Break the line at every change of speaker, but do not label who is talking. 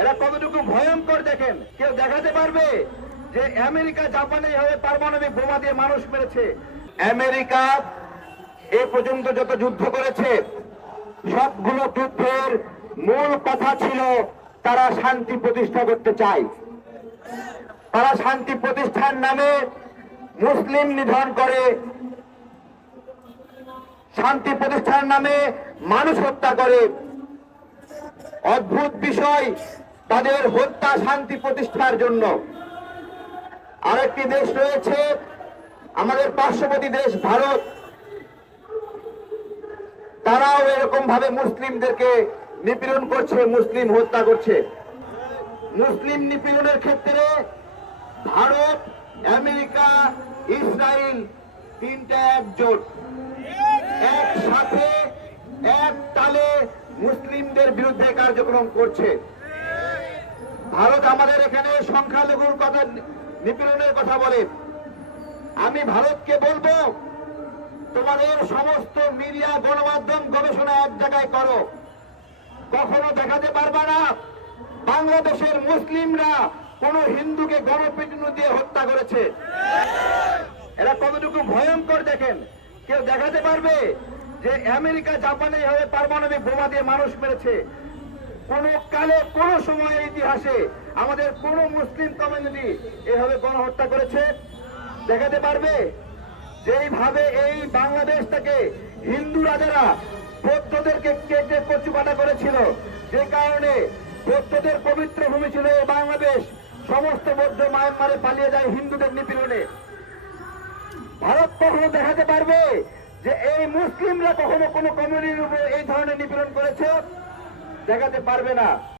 এরা কতটুকু ভয়ঙ্কর দেখেন? কেউ দেখাতে পারবে যে আমেরিকা, জাপানে এইভাবে পারমাণবিক বোমা দিয়ে মানুষ মেরেছে। আমেরিকা এ পর্যন্ত যত যুদ্ধ করেছে, সবগুলো যুদ্ধের মূল কথা ছিল তারা শান্তি প্রতিষ্ঠা করতে চায়। তারা শান্তি প্রতিষ্ঠার নামে মুসলিম নিধন করে। শান্তি প্রতিষ্ঠার নামে মানুষ হত্যা করে। অদ্ভুত বিষয় তাদের হত্যা শান্তি প্রতিষ্ঠার জন্য। আরেকটি দেশ রয়েছে, আমাদের পার্শ্ববর্তী দেশ ভারত। তারাও এরকম ভাবে মুসলিমদেরকে নিপীড়ন করছে, মুসলিম হত্যা করছে। মুসলিম নিপীড়নের ক্ষেত্রে ভারত, আমেরিকা ইসরায়েল তিনটা একজোট। একসাথে এক তালে মুসলিমদের বিরুদ্ধে কার্যক্রম করছে। ভারত আমাদের এখানে সংখ্যালঘুর কথা নিপীড়নের কথা বলে। আমি ভারতকে বলব, তোমাদের সমস্ত মিডিয়া, গণমাধ্যম গবেষণা এক জায়গায় করো। কখনো দেখাতে পারবা না, বাংলাদেশের মুসলিমরা কোন হিন্দুকে গণপিটুনি দিয়ে হত্যা করেছে। এরা কতটুকু ভয়ঙ্কর দেখেন। কেউ দেখাতে পারবে যে আমেরিকা, জাপানে এইভাবে পারমাণবিক বোমা দিয়ে মানুষ মেরেছে। কোন কালে, কোন সময়ের ইতিহাসে আমাদের কোন মুসলিম কমিউনিটি এভাবে গণহত্যা করেছে? দেখাতে পারবে? যেইভাবে এই বাংলাদেশটাকে হিন্দু রাজারা বৌদ্ধদেরকে কেটে কচুকাটা করেছিল, যে কারণে বৌদ্ধদের পবিত্র ভূমি ছিল এই বাংলাদেশ, সমস্ত বৌদ্ধ মায়ানমারে পালিয়ে যায় হিন্দুদের নিপীড়নে। ভারত কখনো দেখাতে পারবে যে এই মুসলিমরা কখনো কোনো কমিউনিটির উপর এই ধরনের নিপীড়ন করেছে? দেখাতে পারবে না।